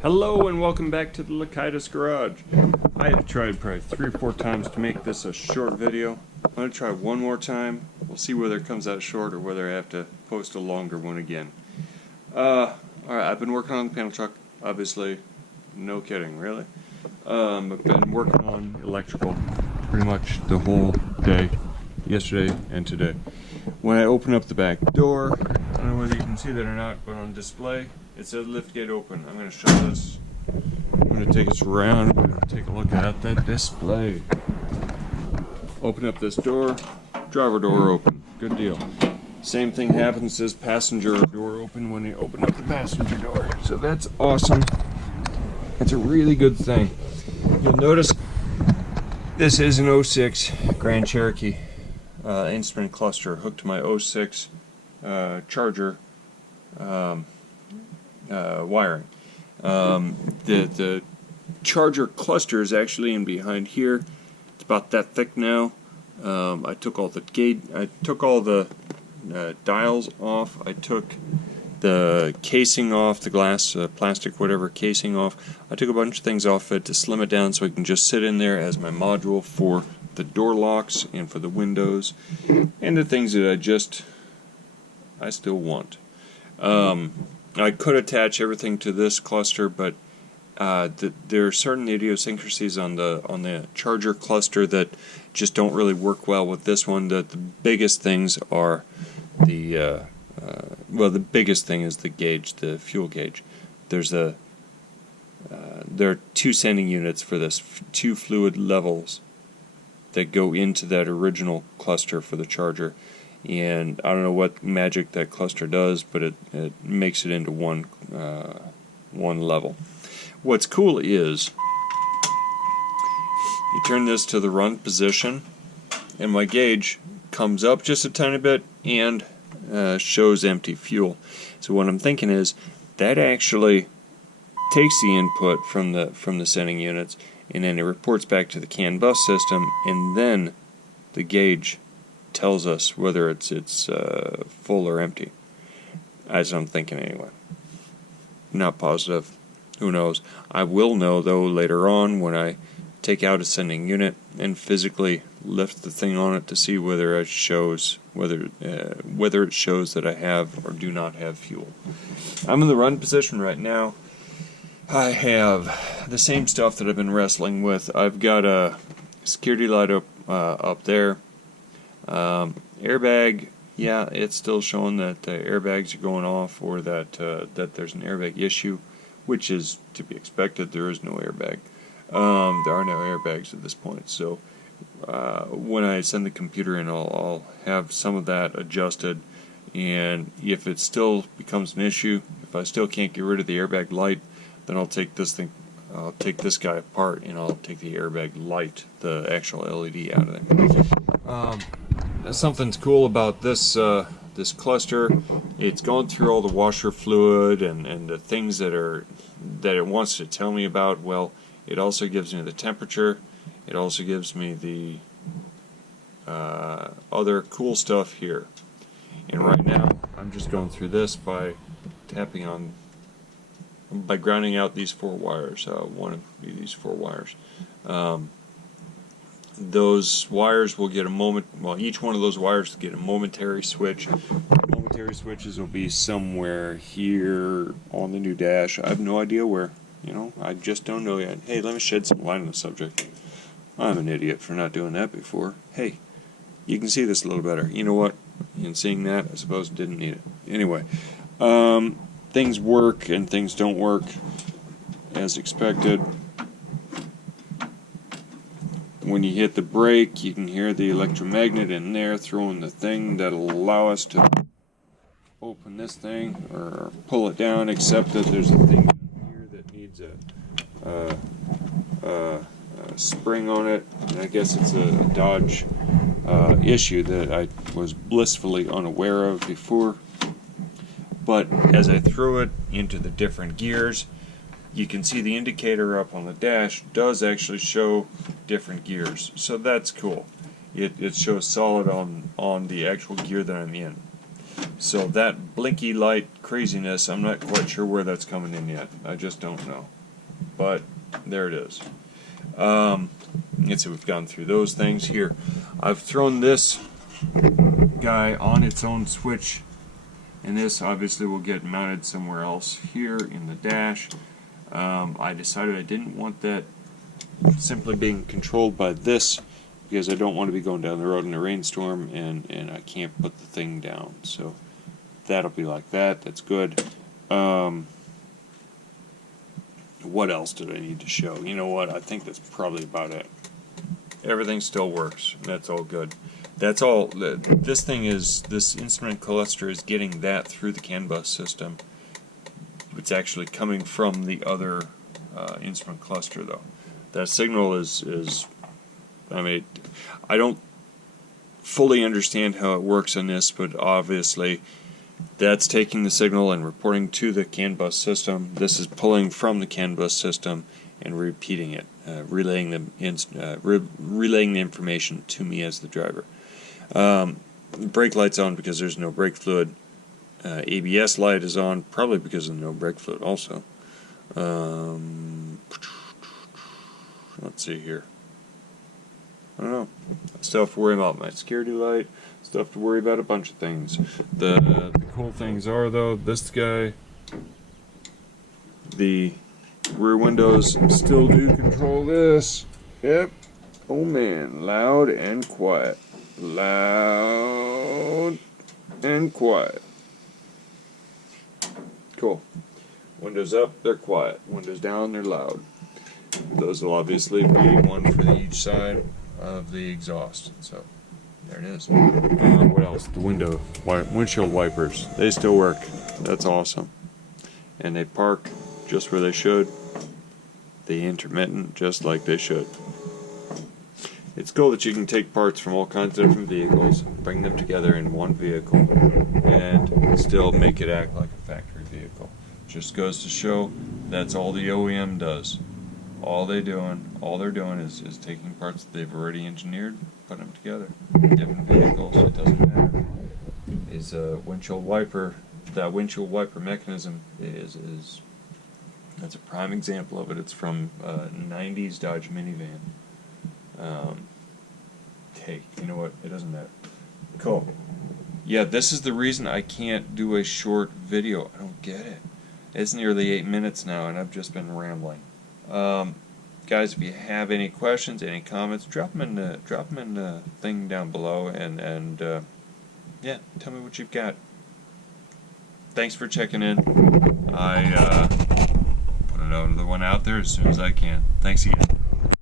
Hello and welcome back to the Lakaitis Garage. I have tried probably 3 or 4 times to make this a short video. I'm going to try one more time. We'll see whether it comes out short or whether I have to post a longer one again. Alright, I've been working on the panel truck, obviously. No kidding, really. I've been working on electrical pretty much the whole day, yesterday and today. When I open up the back door, I don't know whether you can see that or not, but on display, it says liftgate open. I'm going to show this. I'm going to take us around. We're going to take a look at that display. Open up this door. Driver door open. Good deal. Same thing happens as passenger door open when you open up the passenger door. So that's awesome. That's a really good thing. You'll notice this is an 06 Grand Cherokee instrument cluster hooked to my 06 charger wiring. The charger cluster is actually in behind here. It's about that thick now. I took all the dials off. I took the casing off, the glass, plastic, whatever casing off. I took a bunch of things off it to slim it down so it can just sit in there as my module for the door locks and for the windows and the things that I still want. I could attach everything to this cluster, but there are certain idiosyncrasies on the charger cluster that just don't really work well with this one. The biggest things are the biggest thing is the gauge, the fuel gauge. There are 2 sending units for this, 2 fluid levels that go into that original cluster for the charger. And I don't know what magic that cluster does, but it makes it into one level. What's cool is you turn this to the run position, and my gauge comes up just a tiny bit and shows empty fuel. So what I'm thinking is that actually takes the input from the sending units, and then it reports back to the CAN bus system, and then the gauge tells us whether it's full or empty. As I'm thinking anyway. Not positive. Who knows? I will know though later on when I take out a sending unit and physically lift the thing on it to see whether it shows that I have or do not have fuel. I'm in the run position right now. I have the same stuff that I've been wrestling with. I've got a security light up there. Airbag, yeah, it's still showing that airbags are going off, or that there's an airbag issue, which is to be expected. There is no airbag. There are no airbags at this point. So when I send the computer in, I'll have some of that adjusted, and if it still becomes an issue, if I still can't get rid of the airbag light, then I'll take this guy apart, and I'll take the airbag light, the actual LED, out of there. Something's cool about this this cluster. It's gone through all the washer fluid and the things that it wants to tell me about. Well, it also gives me the temperature. It also gives me the other cool stuff here. And right now, I'm just going through this by grounding out these 4 wires. One of these 4 wires. Those wires will get each one of those wires will get a momentary switch. Momentary switches will be somewhere here on the new dash. I have no idea where. I just don't know yet. Hey, let me shed some light on the subject. I'm an idiot for not doing that before. Hey, you can see this a little better. You know what? In seeing that, I suppose didn't need it. Anyway, things work and things don't work as expected. When you hit the brake, you can hear the electromagnet in there throwing the thing that'll allow us to open this thing or pull it down, except that there's a thing here that needs a spring on it. And I guess it's a Dodge issue that I was blissfully unaware of before. But as I throw it into the different gears, you can see the indicator up on the dash does actually show different gears, so that's cool. It shows solid on the actual gear that I'm in. So that blinky light craziness, I'm not quite sure where that's coming in yet. I just don't know. But there it is. Let's see, we've gone through those things here. I've thrown this guy on its own switch, and this obviously will get mounted somewhere else here in the dash. I decided I didn't want that simply being controlled by this, because I don't want to be going down the road in a rainstorm and I can't put the thing down. So that'll be like that. That's good. What else did I need to show? You know what? I think that's probably about it. Everything still works. That's all good. That's all. This thing is, this instrument cluster is getting that through the CAN bus system. It's actually coming from the other instrument cluster, though. That signal is I mean, I don't fully understand how it works on this, but obviously that's taking the signal and reporting to the CAN bus system. This is pulling from the CAN bus system and repeating it, relaying the information to me as the driver. Brake light's on because there's no brake fluid. ABS light is on, probably because of no brake fluid also. Let's see here. I don't know. Still have to worry about my security light. Still have to worry about a bunch of things. The cool things are, though, this guy, the rear windows still do control this. Yep. Oh man, loud and quiet. Loud and quiet. Cool. Windows up, they're quiet. Windows down, they're loud. Those will obviously be one for each side of the exhaust. So there it is. What else? The windshield wipers. They still work. That's awesome. And they park just where they should. They intermittent just like they should. It's cool that you can take parts from all kinds of different vehicles, bring them together in one vehicle, and still make it act like a factory vehicle. Just goes to show that's all the OEM does. All they're doing is taking parts that they've already engineered, putting them together. Different vehicles, it doesn't matter. Is a windshield wiper, that windshield wiper mechanism is that's a prime example of it. It's from 90s Dodge minivan. Hey, you know what? It doesn't matter. Cool. Yeah, this is the reason I can't do a short video. I don't get it. It's nearly 8 minutes now, and I've just been rambling. Guys, if you have any questions, any comments, drop them in the thing down below, and yeah, tell me what you've got. Thanks for checking in. I put another one out there as soon as I can. Thanks again.